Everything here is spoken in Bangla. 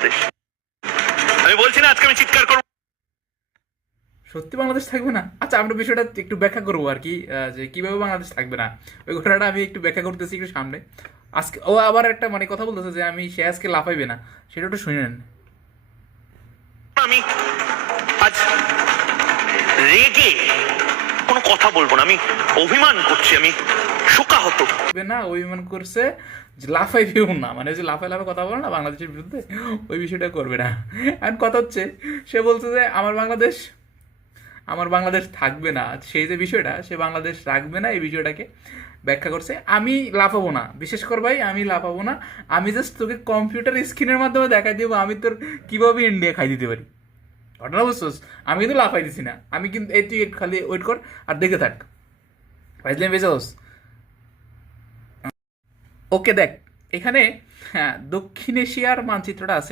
বাংলাদেশ। আমি বলছি না আজকে আমি চিৎকার করবো। সত্যি বাংলাদেশ থাকবে না? আচ্ছা, আমরা বিষয়টা একটু ব্যাখ্যা করবো আর কি, যে কিভাবে বাংলাদেশ থাকবে না ওই ঘটনাটা আমি একটু ব্যাখ্যা করতেছি একটু সামনে। আজকে ও আবার একটা মানে কথা বলতেছে যে আমি সে আজকে লাফাইবে না, সেটা একটু শুনে নেন। আমি আজ রেগে কোনো কথা বলবো না, আমি অভিমান করছি, আমি শোকাহত। হবে না অভিমান করছে, যে লাফাইবেও না, মানে যে লাফাই লাফাই কথা বলে না বাংলাদেশের বিরুদ্ধে, ওই বিষয়টা করবে না। আর কথা হচ্ছে, সে বলছে যে আমার বাংলাদেশ থাকবে না, সেই যে বিষয়টা সে বাংলাদেশ রাখবে না, এই বিষয়টাকে ব্যাখ্যা করছে। আমি লাফাবো না, বিশেষ করে ভাই আমি লাফাবো না, আমি জাস্ট তোকে কম্পিউটার স্ক্রিনের মাধ্যমে দেখাই দিব আমি তোর কিভাবে ইন্ডিয়া খাই দিতে পারি। ঘটনা বুঝছোস? আমি কিন্তু লাফাই দিছি না, আমি কিন্তু এই তুই খালি ওয়েট কর আর দেখে থাক, ভাইজলাম বেজোস। ওকে দেখ, এখানে হ্যাঁ দক্ষিণ এশিয়ার মানচিত্রটা আছে।